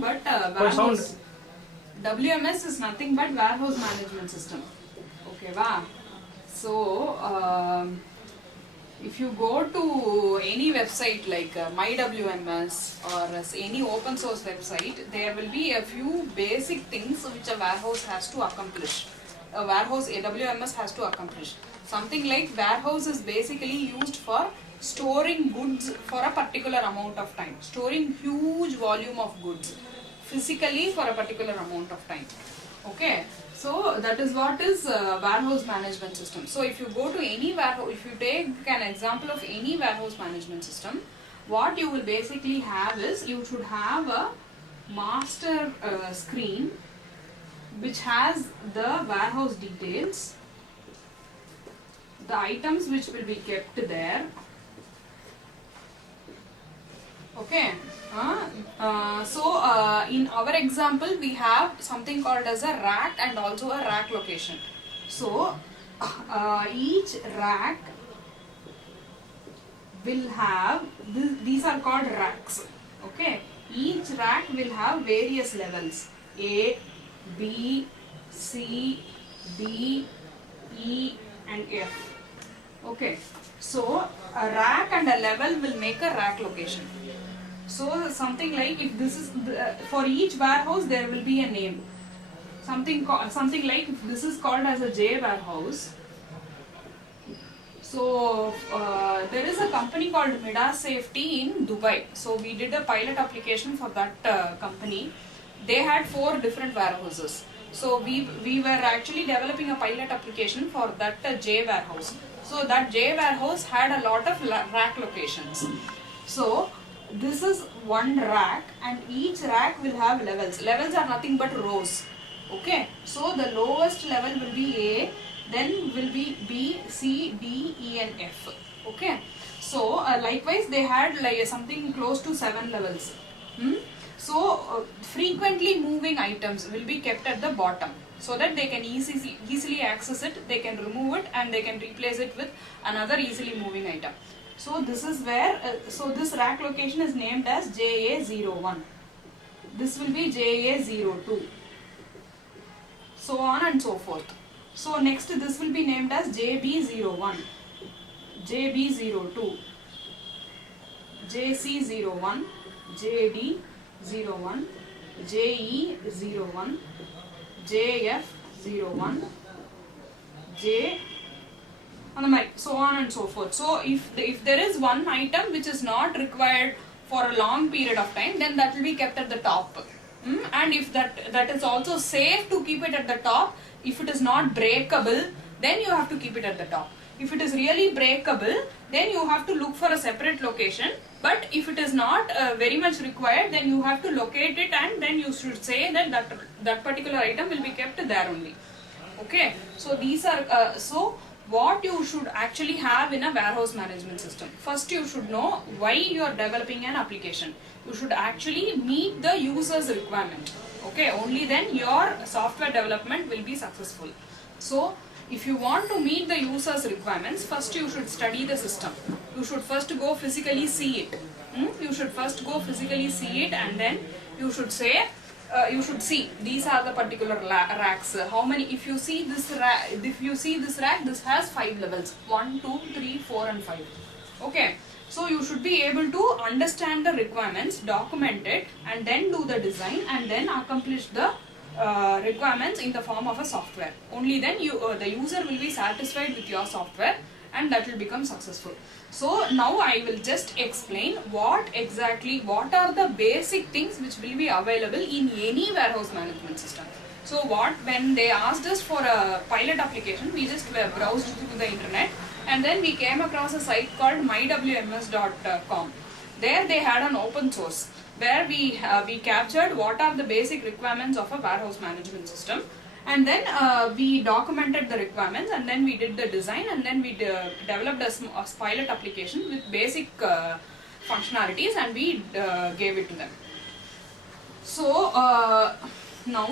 but warehouse. WMS is nothing but warehouse management system. Okay, wow. So if you go to any website like my WMS or any open source website, there will be a few basic things which a warehouse has to accomplish. A warehouse, a WMS has to accomplish. Something like warehouse is basically used for storing goods for a particular amount of time, storing huge volume of goods physically for a particular amount of time. Okay, so that is what is warehouse management system. So if you go to any warehouse, if you take an example of any warehouse management system, what you will basically have is, you should have a master screen which has the warehouse details, the items which will be kept there. Okay, so in our example we have something called as a rack and also a rack location. So each rack will have, these are called racks. Okay, each rack will have various levels: A, B, C, D, E and F. Okay, so a rack and a level will make a rack location. So something like, if this is for each warehouse there will be a name. Something like, if this is called as a J warehouse. So there is a company called Midas Safety in Dubai. So we did a pilot application for that company. They had 4 different warehouses. So we were actually developing a pilot application for that J warehouse. So that J warehouse had a lot of rack locations. So this is one rack and each rack will have levels. Levels are nothing but rows. Okay, so the lowest level will be A, then will be B, C, D, E and F. Okay, so likewise they had like something close to 7 levels. So frequently moving items will be kept at the bottom, so that they can easily access it, they can remove it and they can replace it with another easily moving item. So this is where, so this rack location is named as JA01. This will be JA02. So on and so forth. So next this will be named as JB01, JB02, JC01, JD01, JE01, JF01, J, so on and so forth. So if there is one item which is not required for a long period of time, then that will be kept at the top. And if that is also safe to keep it at the top, if it is not breakable, then you have to keep it at the top. If it is really breakable, then you have to look for a separate location. But if it is not very much required, then you have to locate it and then you should say that that particular item will be kept there only. Okay, so these are so what you should actually have in a warehouse management system. First you should know why you are developing an application. You should actually meet the user's requirement. Okay, only then your software development will be successful. So if you want to meet the user's requirements, first you should study the system. You should first go physically see it. You should first go physically see it and then you should say, you should see these are the particular racks. How many? If you see this rack, this has 5 levels: 1, 2, 3, 4 and 5. Okay, so you should be able to understand the requirements, document it and then do the design and then accomplish the requirements in the form of a software. Only then the user will be satisfied with your software and that will become successful. So now I will just explain what are the basic things which will be available in any warehouse management system. So when they asked us for a pilot application, we just browsed through the internet and then we came across a site called mywms.com. There they had an open source where we captured what are the basic requirements of a warehouse management system, and then we documented the requirements and then we did the design and then we developed a pilot application with basic functionalities and we gave it to them. So now